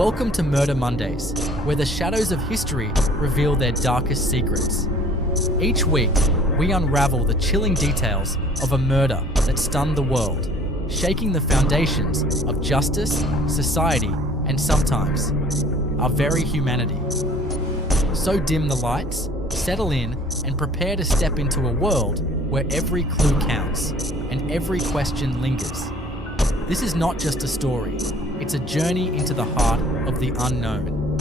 Welcome to Murder Mondays, where the shadows of history reveal their darkest secrets. Each week, we unravel the chilling details of a murder that stunned the world, shaking the foundations of justice, society, and sometimes our very humanity. So dim the lights, settle in, and prepare to step into a world where every clue counts and every question lingers. This is not just a story, it's a journey into the heart of the unknown.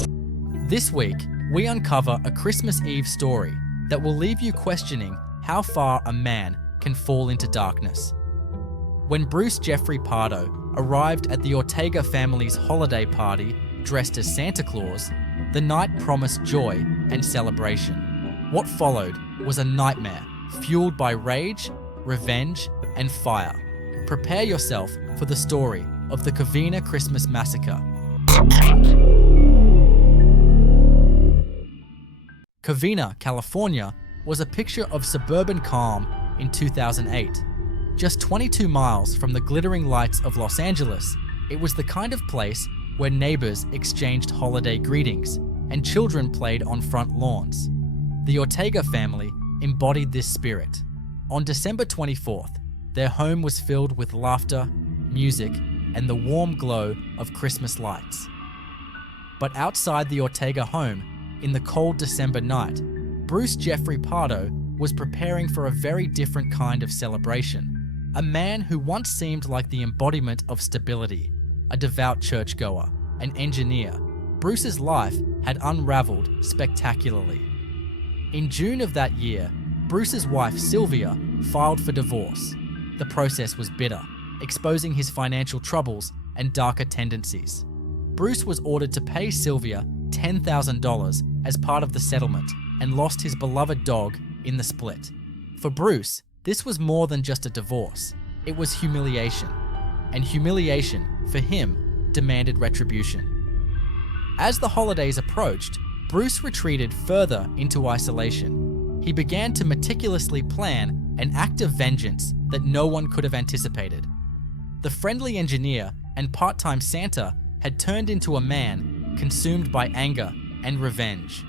This week, we uncover a Christmas Eve story that will leave you questioning how far a man can fall into darkness. When Bruce Jeffrey Pardo arrived at the Ortega family's holiday party dressed as Santa Claus, the night promised joy and celebration. What followed was a nightmare fueled by rage, revenge, and fire. Prepare yourself for the story of the Covina Christmas Massacre. Covina, California, was a picture of suburban calm in 2008. Just 22 miles from the glittering lights of Los Angeles, it was the kind of place where neighbors exchanged holiday greetings and children played on front lawns. The Ortega family embodied this spirit. On December 24th, their home was filled with laughter, music, and the warm glow of Christmas lights. But outside the Ortega home, in the cold December night, Bruce Jeffrey Pardo was preparing for a very different kind of celebration. A man who once seemed like the embodiment of stability, a devout churchgoer, an engineer, Bruce's life had unraveled spectacularly. In June of that year, Bruce's wife Sylvia filed for divorce. The process was bitter, exposing his financial troubles and darker tendencies. Bruce was ordered to pay Sylvia $10,000 as part of the settlement and lost his beloved dog in the split. For Bruce, this was more than just a divorce. It was humiliation. And humiliation, for him, demanded retribution. As the holidays approached, Bruce retreated further into isolation. He began to meticulously plan an act of vengeance that no one could have anticipated. The friendly engineer and part-time Santa had turned into a man consumed by anger and revenge.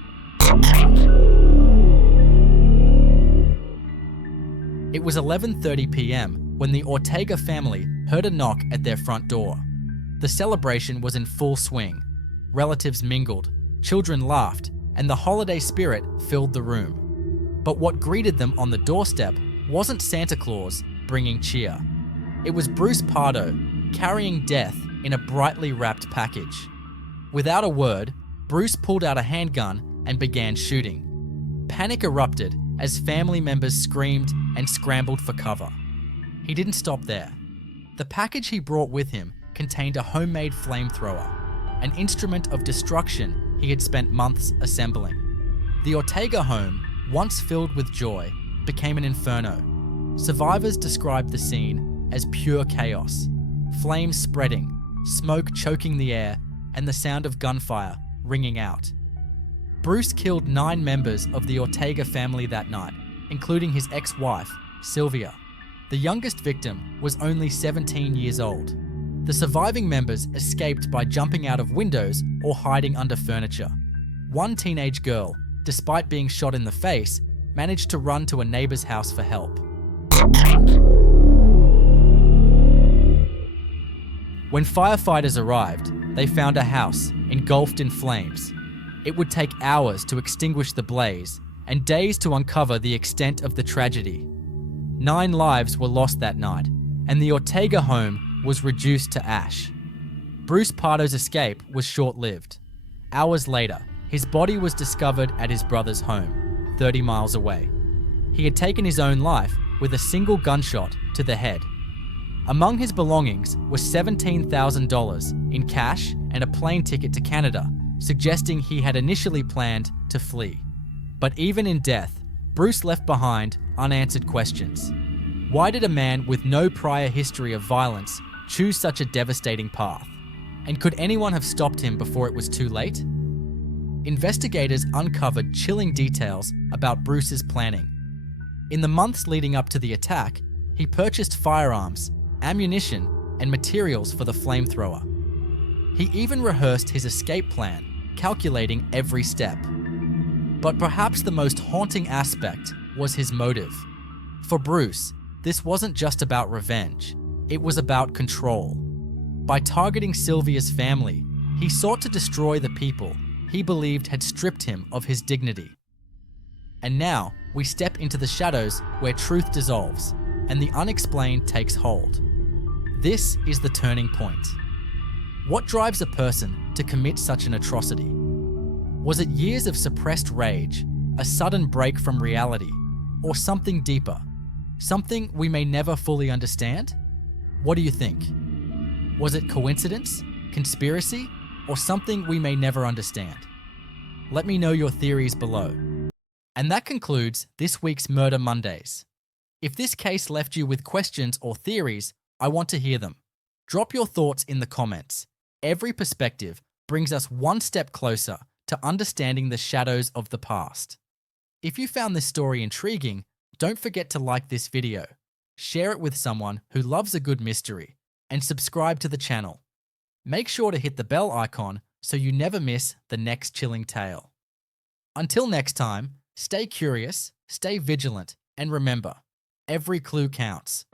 It was 11:30 p.m. when the Ortega family heard a knock at their front door. The celebration was in full swing. Relatives mingled, children laughed, and the holiday spirit filled the room. But what greeted them on the doorstep wasn't Santa Claus bringing cheer. It was Bruce Pardo, carrying death in a brightly wrapped package. Without a word, Bruce pulled out a handgun and began shooting. Panic erupted as family members screamed and scrambled for cover. He didn't stop there. The package he brought with him contained a homemade flamethrower, an instrument of destruction he had spent months assembling. The Ortega home, once filled with joy, became an inferno. Survivors described the scene as pure chaos, flames spreading, smoke choking the air, and the sound of gunfire ringing out. Bruce killed 9 members of the Ortega family that night, including his ex-wife, Sylvia. The youngest victim was only 17 years old. The surviving members escaped by jumping out of windows or hiding under furniture. One teenage girl, despite being shot in the face, managed to run to a neighbor's house for help. When firefighters arrived, they found a house engulfed in flames. It would take hours to extinguish the blaze and days to uncover the extent of the tragedy. 9 lives were lost that night, and the Ortega home was reduced to ash. Bruce Pardo's escape was short-lived. Hours later, his body was discovered at his brother's home, 30 miles away. He had taken his own life with a single gunshot to the head. Among his belongings was $17,000 in cash and a plane ticket to Canada, suggesting he had initially planned to flee. But even in death, Bruce left behind unanswered questions. Why did a man with no prior history of violence choose such a devastating path? And could anyone have stopped him before it was too late? Investigators uncovered chilling details about Bruce's planning. In the months leading up to the attack, he purchased firearms, ammunition, and materials for the flamethrower. He even rehearsed his escape plan, calculating every step. But perhaps the most haunting aspect was his motive. For Bruce, this wasn't just about revenge, it was about control. By targeting Sylvia's family, he sought to destroy the people he believed had stripped him of his dignity. And now, we step into the shadows where truth dissolves and the unexplained takes hold. This is the turning point. What drives a person to commit such an atrocity? Was it years of suppressed rage, a sudden break from reality, or something deeper? Something we may never fully understand? What do you think? Was it coincidence, conspiracy, or something we may never understand? Let me know your theories below. And that concludes this week's Murder Mondays. If this case left you with questions or theories, I want to hear them. Drop your thoughts in the comments. Every perspective brings us one step closer to understanding the shadows of the past. If you found this story intriguing, don't forget to like this video, share it with someone who loves a good mystery, and subscribe to the channel. Make sure to hit the bell icon so you never miss the next chilling tale. Until next time, stay curious, stay vigilant, and remember, every clue counts.